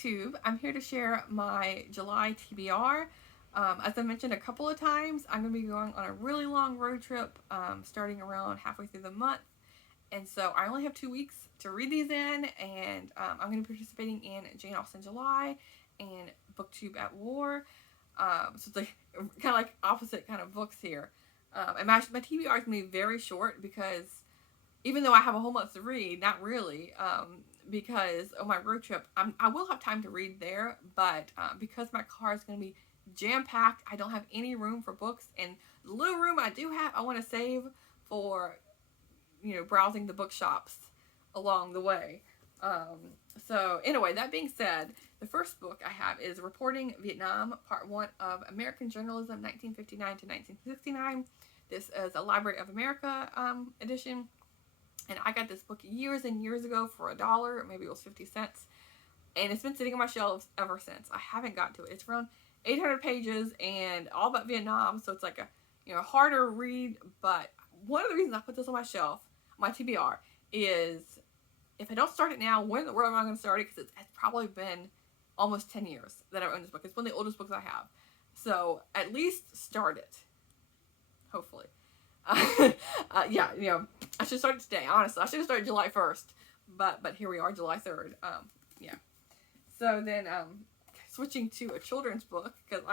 Booktube. I'm here to share my July TBR. As I mentioned a couple of times, I'm going to be going on a really long road trip starting around halfway through the month. And so I only have 2 weeks to read these in, and I'm going to be participating in Jane Austen July and Booktube at War. So it's like kind of like opposite kind of books here. And my TBR is going to be very short because even though I have a whole month to read, not really, because on my road trip, I will have time to read there, but because my car is going to be jam-packed, I don't have any room for books, and the little room I do have, I want to save for, browsing the bookshops along the way. So anyway, that being said, the first book I have is Reporting Vietnam, Part 1 of American Journalism, 1959 to 1969. This is a Library of America edition. And I got this book years and years ago for $1, maybe it was 50 cents. And it's been sitting on my shelves ever since. I haven't gotten to it. It's around 800 pages and all about Vietnam. So it's like a harder read. But one of the reasons I put this on my shelf, my TBR, is if I don't start it now, when in the world am I going to start it? Because it's probably been almost 10 years that I've owned this book. It's one of the oldest books I have. So at least start it. Hopefully. I should start it today, honestly. I should have started July 1st, but here we are, July 3rd. So then, switching to a children's book, because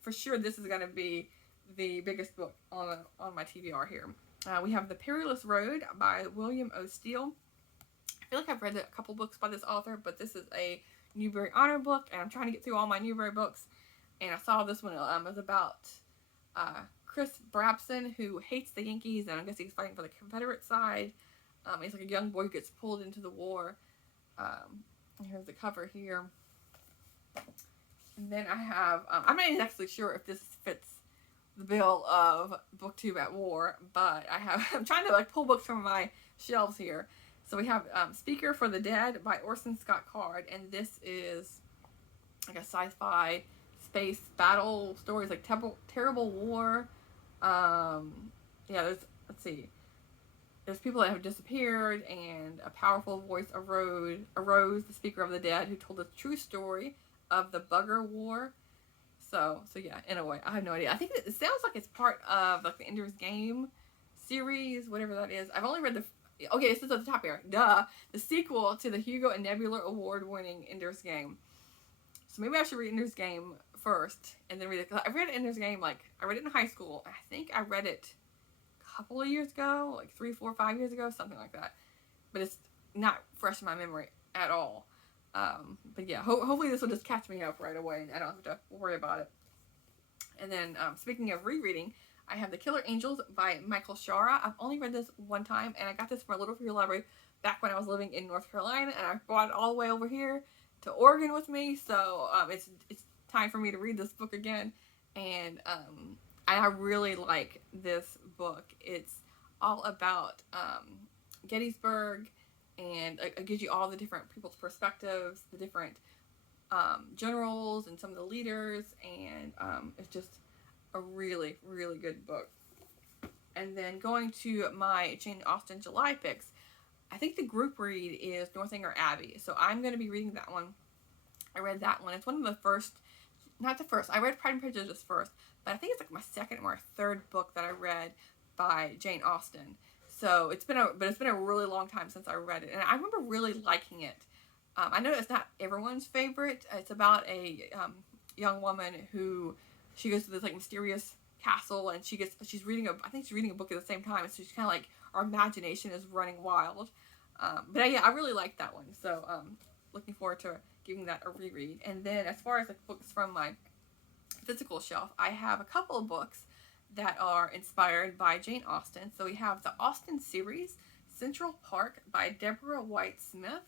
for sure this is going to be the biggest book on my TBR here. We have The Perilous Road by William O. Steele. I feel like I've read a couple books by this author, but this is a Newbery Honor book, and I'm trying to get through all my Newbery books, and I saw this one. It was about Chris Brabson, who hates the Yankees, and I guess he's fighting for the Confederate side. He's like a young boy who gets pulled into the war. Here's the cover here. And then I have, I'm not exactly sure if this fits the bill of Booktube at War, but I'm trying to pull books from my shelves here. So we have Speaker for the Dead by Orson Scott Card, and this is like a sci-fi space battle stories, like terrible war. There's people that have disappeared, and a powerful voice arose, the Speaker of the Dead, who told the true story of the Bugger War. So yeah, in a way, I have no idea. I think it sounds like it's part of the Ender's Game series, whatever that is. I've only read this is at the top here. The sequel to the Hugo and Nebula Award-winning Ender's Game. So maybe I should read Ender's Game first and then read it. I read Ender's Game, I read it in high school. I think I read it a couple of years ago, 3, 4, 5 years ago, something like that. But it's not fresh in my memory at all. But yeah, hopefully this will just catch me up right away and I don't have to worry about it. And then, speaking of rereading, I have The Killer Angels by Michael Shara. I've only read this one time, and I got this from a little free library back when I was living in North Carolina, and I brought it all the way over here to Oregon with me, so it's time for me to read this book again. And I really like this book. It's all about Gettysburg, and it gives you all the different people's perspectives, the different generals and some of the leaders, and it's just a really, really good book. And then going to my Jane Austen July picks, I think the group read is Northanger Abbey, so I'm going to be reading that one. I read that one. It's one of the first, not the first, I read Pride and Prejudice first, but I think it's my second or third book that I read by Jane Austen. So it's been a really long time since I read it, and I remember really liking it. I know it's not everyone's favorite. It's about a young woman who she goes to this mysterious castle, and she's reading a book at the same time, and so she's kind of our imagination is running wild. But yeah, I really like that one. So looking forward to giving that a reread. And then as far as books from my physical shelf, I have a couple of books that are inspired by Jane Austen. So we have the Austen series, Central Park by Deborah White Smith.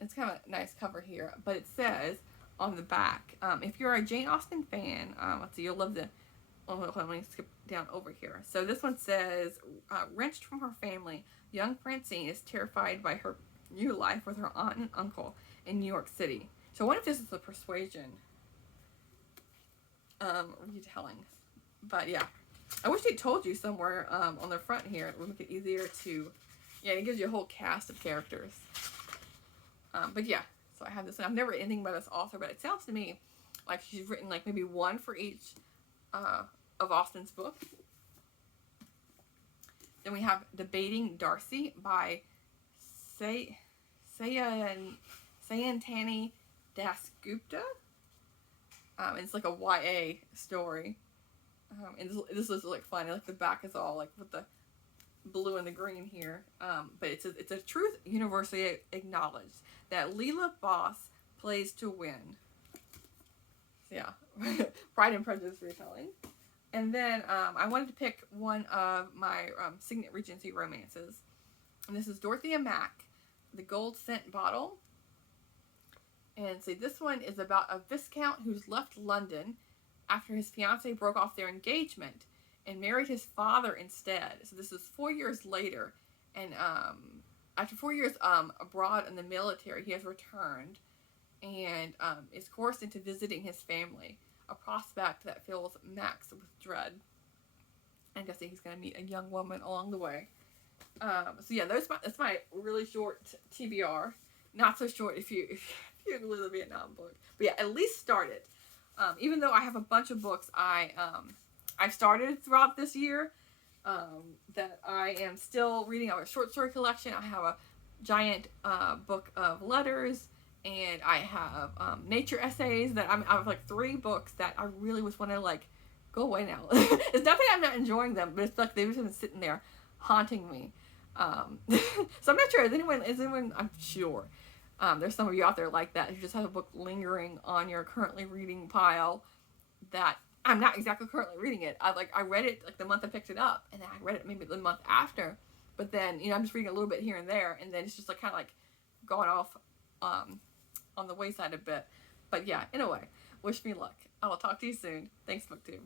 It's kind of a nice cover here, but it says on the back, if you're a Jane Austen fan, let's see, you'll love the, let me skip down over here. So this one says, wrenched from her family, young Francine is terrified by her new life with her aunt and uncle in New York City. So I wonder if this is a Persuasion retelling. But yeah, I wish they told you somewhere on the front here. It would make it easier to, it gives you a whole cast of characters. But yeah, So I have this, and I've never read anything about this author, but it sounds to me like she's written like maybe one for each of Austen's books. Then we have Debating Darcy by Sayantani Dasgupta. And it's like a YA story. And this is like fun. Like the back is all like with the blue and the green here. But it's a truth universally acknowledged that Leela Boss plays to win. So yeah, Pride and Prejudice retelling. And then I wanted to pick one of my Signet Regency romances. And this is Dorothea Mack, The Gold Scent Bottle. And so this one is about a viscount who's left London after his fiancée broke off their engagement and married his father instead. So this is 4 years later. And after 4 years abroad in the military, he has returned and is coerced into visiting his family, a prospect that fills Max with dread. And guessing he's going to meet a young woman along the way. So yeah, that's my really short TBR. Not so short if you include the Vietnam book. But yeah, at least start it. Even though I have a bunch of books I've started throughout this year that I am still reading. I have a short story collection. I have a giant book of letters. And I have nature essays that I have like 3 books that I really just want to like go away now. It's not that I'm not enjoying them, but it's like they've just been sitting there haunting me. So I'm not sure. Is anyone? I'm sure there's some of you out there like that who just have a book lingering on your currently reading pile that I'm not exactly currently reading it. I read it like the month I picked it up, and then I read it maybe the month after. But then I'm just reading a little bit here and there, and then it's just like kind of like going off on the wayside a bit. But yeah, anyway, wish me luck. I will talk to you soon. Thanks, Booktube.